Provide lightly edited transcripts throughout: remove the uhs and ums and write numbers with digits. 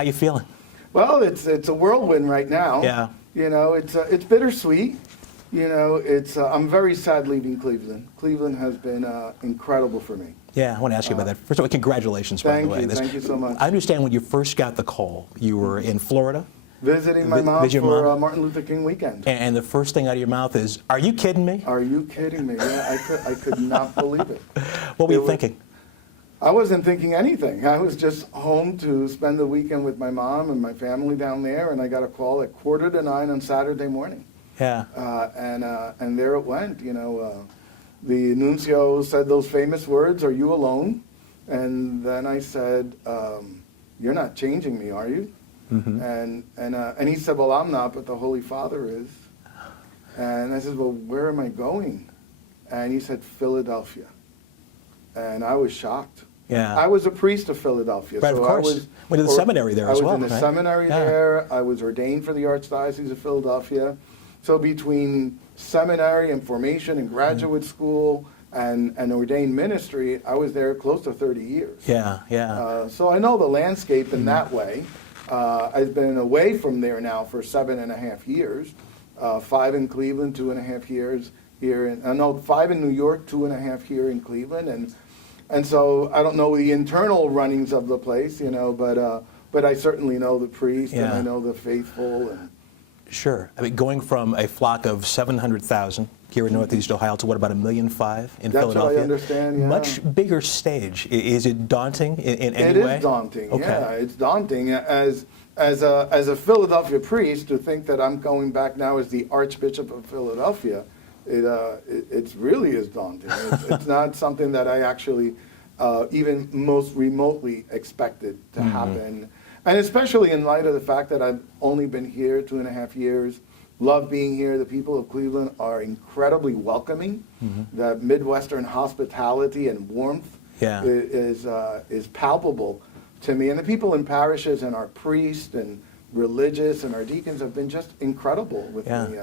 How you feeling? Well, it's a whirlwind right now. Yeah. It's bittersweet. I'm very sad leaving Cleveland. Cleveland has been incredible for me. Yeah, I want to ask you about that. First of all, congratulations, by the way. Thank you so much. I understand when you first got the call, you were in Florida. Visiting my mom for Martin Luther King weekend. And the first thing out of your mouth is, "Are you kidding me?" Are you kidding me? Yeah, I could not believe it. What were you thinking? I wasn't thinking anything. I was just home to spend the weekend with my mom and my family down there, and I got a call at 8:45 on Saturday morning. Yeah. And there it went. The nuncio said those famous words, "Are you alone?" And then I said, "You're not changing me, are you?" Mm-hmm. And he said, "Well, I'm not, but the Holy Father is." And I said, "Well, where am I going?" And he said, "Philadelphia." And I was shocked. Yeah. I was a priest of Philadelphia. Right, so of course. Went to the seminary there as well. I was in the seminary there. I was ordained for the Archdiocese of Philadelphia. So between seminary and formation and graduate school and ordained ministry, I was there close to 30 years. Yeah, yeah. So I know the landscape in that way. I've been away from there now for 7.5 years. 5 in Cleveland, 2.5 years here. 5 in New York, 2.5 here in Cleveland. And so I don't know the internal runnings of the place, but I certainly know the priest and I know the faithful. Sure. I mean, going from a flock of 700,000 here in Northeast Ohio to what, about 1.5 million in Philadelphia? That's what I understand, yeah. Much bigger stage. Is it daunting in any way? It is daunting, okay. Yeah. It's daunting. As a Philadelphia priest, to think that I'm going back now as the Archbishop of Philadelphia, it really is daunting. It's not something that I actually even most remotely expected to happen. And especially in light of the fact that I've only been here 2.5 years, love being here. The people of Cleveland are incredibly welcoming. The Midwestern hospitality and warmth is palpable to me. And the people in parishes and our priests and religious and our deacons have been just incredible with me.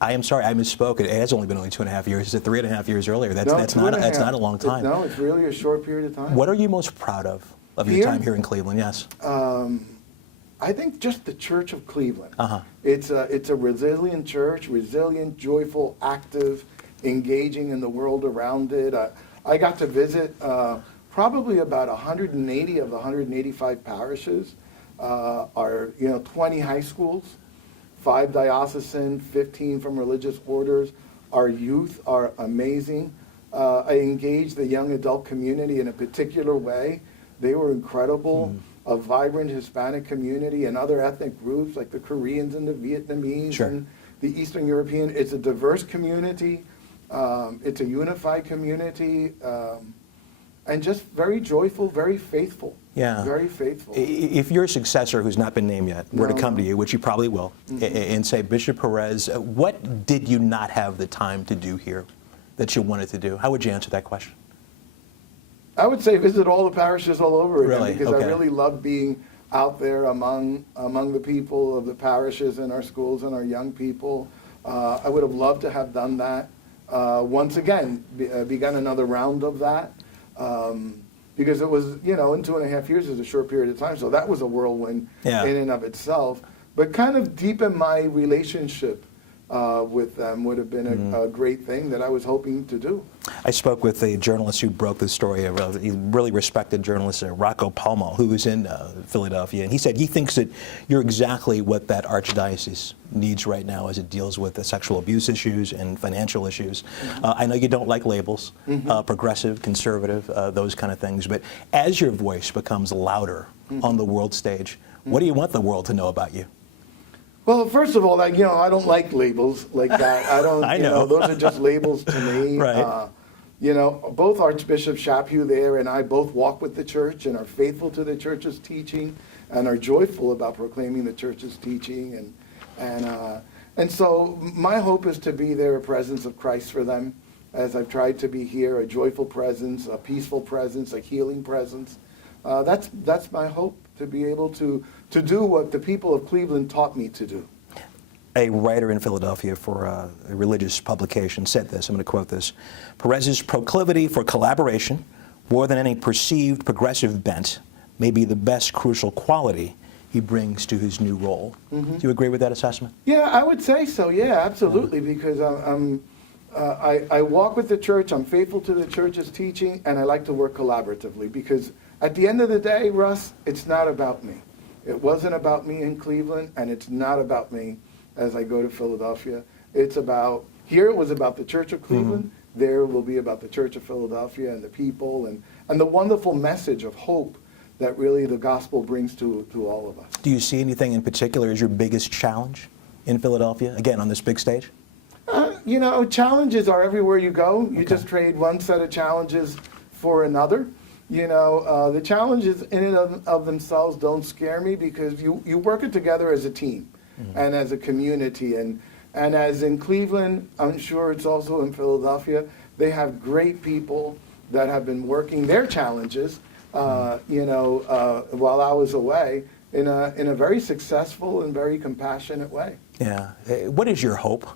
I am sorry, I misspoke. It has only been 2.5 years. Is it 3.5 years earlier? That's not a long time. No, it's really a short period of time. What are you most proud of your time here in Cleveland? Yes. I think just the Church of Cleveland. It's a resilient church, resilient, joyful, active, engaging in the world around it. I got to visit probably about 180 of the 185 parishes. Our 20 high schools, 5 diocesan, 15 from religious orders. Our youth are amazing. I engaged the young adult community in a particular way. They were incredible. A vibrant Hispanic community and other ethnic groups like the Koreans and the Vietnamese and the Eastern European. It's a diverse community. It's a unified community. And just very joyful, very faithful. Yeah. Very faithful. If your successor, who's not been named yet, were to come to you, which you probably will, and say, "Bishop Perez, what did you not have the time to do here that you wanted to do?" How would you answer that question? I would say visit all the parishes all over again, really? Because Okay. I really love being out there among the people of the parishes and our schools and our young people. I would have loved to have done that. Once again, begun another round of that. Because it was, in 2.5 years is a short period of time, so that was a whirlwind in and of itself. But kind of deepen my relationship with them would have been a great thing that I was hoping to do. I spoke with a journalist who broke the story, a really respected journalist, Rocco Palmo, who was in Philadelphia, and he said he thinks that you're exactly what that archdiocese needs right now as it deals with the sexual abuse issues and financial issues. I know you don't like labels, progressive, conservative, those kind of things, but as your voice becomes louder on the world stage, what do you want the world to know about you? Well, first of all, I don't like labels like that. I don't. I know. Those are just labels to me. Right. Both Archbishop Chaput there and I both walk with the church and are faithful to the church's teaching and are joyful about proclaiming the church's teaching and so my hope is to be there, a presence of Christ for them, as I've tried to be here, a joyful presence, a peaceful presence, a healing presence. That's my hope, to be able to do what the people of Cleveland taught me to do. A writer in Philadelphia for a religious publication said this, I'm going to quote this: "Perez's proclivity for collaboration, more than any perceived progressive bent, maybe the best crucial quality he brings to his new role. Do you agree with that assessment? Yeah, I would say so. Yeah, absolutely. Because I walk with the church. I'm faithful to the church's teaching, and I like to work collaboratively. Because at the end of the day, Russ, it's not about me. It wasn't about me in Cleveland, and it's not about me as I go to Philadelphia. It's about, here it was about the Church of Cleveland. There it will be about the Church of Philadelphia and the people and the wonderful message of hope that really the gospel brings to all of us. Do you see anything in particular as your biggest challenge in Philadelphia, again, on this big stage? You know, challenges are everywhere you go. You just trade one set of challenges for another. You know, the challenges in and of themselves don't scare me because you work it together as a team and as a community. And as in Cleveland, I'm sure it's also in Philadelphia, they have great people that have been working their challenges while I was away in a very successful and very compassionate way. Yeah. What is your hope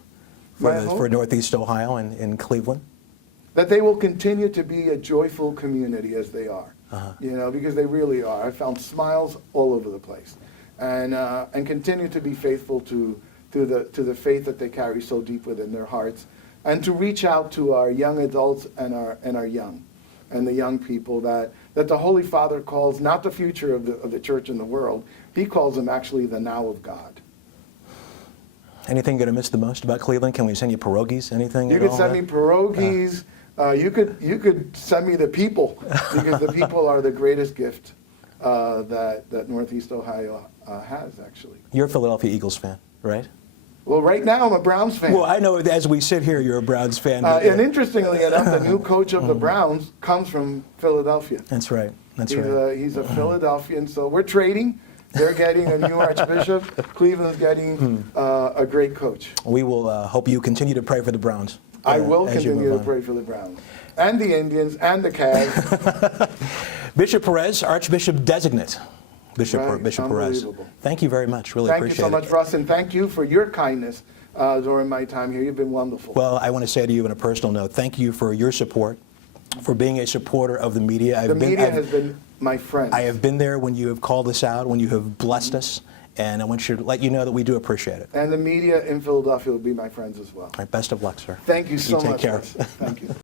for Northeast Ohio and in Cleveland? That they will continue to be a joyful community as they are, because they really are. I found smiles all over the place, and continue to be faithful to the faith that they carry so deep within their hearts, and to reach out to our young adults and the young people that the Holy Father calls not the future of the church and the world. He calls them actually the now of God. Anything you're going to miss the most about Cleveland? Can we send you pierogies? Anything? You could send me pierogies. You could send me the people, because the people are the greatest gift that Northeast Ohio has, actually. You're a Philadelphia Eagles fan, right? Well, right now I'm a Browns fan. Well, I know as we sit here, you're a Browns fan. And interestingly enough, the new coach of the Browns comes from Philadelphia. That's right. He's a Philadelphian, so we're trading. They're getting a new Archbishop. Cleveland's getting a great coach. We will hope you continue to pray for the Browns. I will continue to pray for the Browns and the Indians and the Cavs. Bishop Perez, Archbishop Designate. Bishop Perez. Thank you very much. Really appreciate it. Thank you so much, Russ, and thank you for your kindness during my time here. You've been wonderful. Well, I want to say to you on a personal note, thank you for your support, for being a supporter of the media. The media has been my friend. I have been there when you have called us out, when you have blessed us, and I want to let you know that we do appreciate it. And the media in Philadelphia will be my friends as well. All right, best of luck, sir. Thank you so much. Take care. Russ. Thank you.